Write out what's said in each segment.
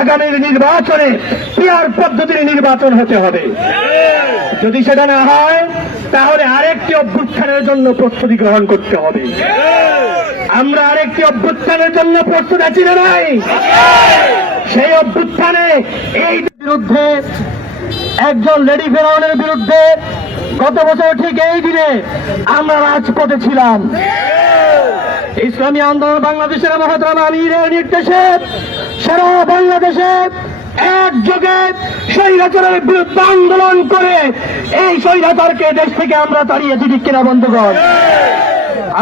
আগামীর নির্বাচনে পিয়ার পদ্ধতির নির্বাচন হতে হবে। যদি সেটা না হয়, তাহলে আরেকটি অভ্যুত্থানের জন্য প্রস্তুতি গ্রহণ করতে হবে। আমরা আরেকটি অভ্যুত্থানের জন্য প্রস্তুত আছি না নাই সেই অভ্যুত্থানে এই বিরুদ্ধে, একজন লেডি ফেরাউনের বিরুদ্ধে গত বছর ঠিক এই দিনে আমরা রাজপথে ছিলাম। ইসলামী আন্দোলন বাংলাদেশের মহাত্মা আলীর নির্দেশে সারা বাংলাদেশে একযোগে স্বৈরাচারের বিরুদ্ধে আন্দোলন করে এই স্বৈরাচারকে দেশ থেকে আমরা তাড়িয়েছি ঠিক কিনা, বন্ধুগণ?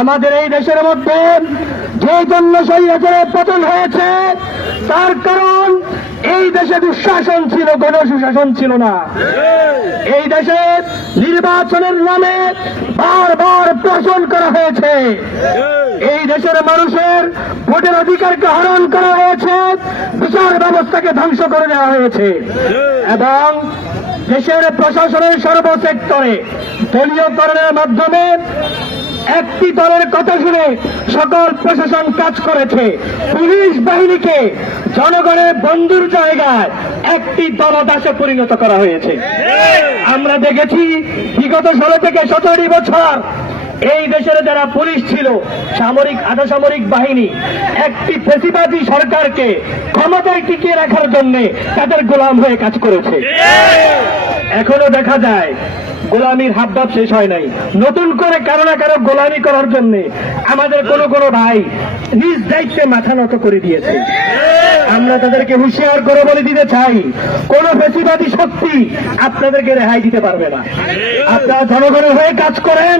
আমাদের এই দেশের মধ্যে যে জন্য স্বৈরাচারের পতন হয়েছে। তার কারণ এই দেশে দুঃশাসন ছিল কোন সুশাসন ছিল না। এই দেশে নির্বাচনের নামে বারবার হয়েছে। এই দেশের মানুষের ভোটের অধিকারকে হরণ করা হয়েছে বিচার ব্যবস্থাকে ধ্বংস করে দেওয়া হয়েছে। এবং দেশের প্রশাসনের সর্বসেক্টরে দলীয়করণের মাধ্যমে একটি দলের কথা শুনে সকল প্রশাসন কাজ করেছে। পুলিশ বাহিনীকে জনগণের বন্ধুর জায়গায় একটি দলদাসে পরিণত করা হয়েছে। আমরা দেখেছি বিগত ষোলো থেকে সতেরো বছর এই দেশের যারা পুলিশ ছিল, সামরিক আধা সামরিক বাহিনী, একটি ফেসিবাদী সরকারকে ক্ষমতায় টিকিয়ে রাখার জন্য তাদের গোলাম হয়ে কাজ করেছে। এখনও দেখা যায়, গোলামির হাবভাব শেষ হয় নাই। নতুন করে কারও না কারও গোলামি করার জন্য আমাদের কোনো কোনো ভাই নিজ দায়িত্বে মাথা নত করে দিয়েছে। আমরা তাদেরকে হুঁশিয়ার করে বলে দিতে চাই কোন ফেসিবাদী শক্তি আপনাদেরকে রেহাই দিতে পারবে না। আপনারা জনগণের হয়ে কাজ করেন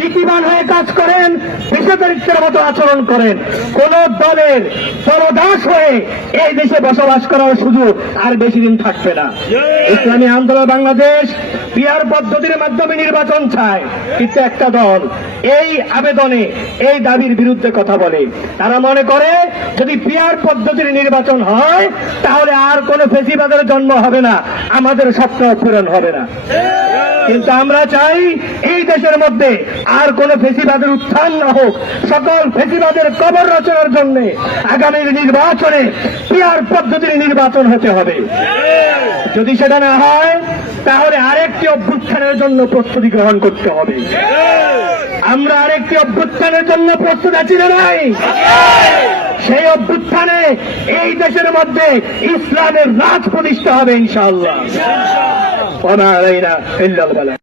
নীতিবান হয়ে কাজ করেন পেশাদারিত্বের মতো আচরণ করেন। কোন দলের দলদাস হয়ে এই দেশে বসবাস করার সুযোগ আর বেশি দিন থাকবে না। ইসলামী আন্দোলন বাংলাদেশ পিয়ার পদ্ধতির মাধ্যমে নির্বাচন চায়। কিন্তু একটা দল এই আবেদনে, এই দাবির বিরুদ্ধে কথা বলে। তারা মনে করে, যদি পিয়ার পদ্ধতির নির্বাচন হয়, তাহলে আর কোনো ফেসিবাদের জন্ম হবে না, আমাদের স্বপ্ন পূরণ হবে না। কিন্তু আমরা চাই, এই দেশের মধ্যে আর কোন ফেসিবাদের উত্থান না হোক। সকল ফেসিবাদের কবর রচনার জন্য আগামীর নির্বাচনে পিয়ার পদ্ধতির নির্বাচন হতে হবে। যদি সেটা না হয় তাহলে আরেকটি অভ্যুত্থানের জন্য প্রস্তুতি গ্রহণ করতে হবে। আমরা আরেকটি অভ্যুত্থানের জন্য প্রস্তুত আছি না নাই? সেই অভ্যুত্থানে এই দেশের মধ্যে ইসলামের রাজ প্রতিষ্ঠা হবে ইনশাআল্লাহ। ওনা আলাইনা ইল্লাল।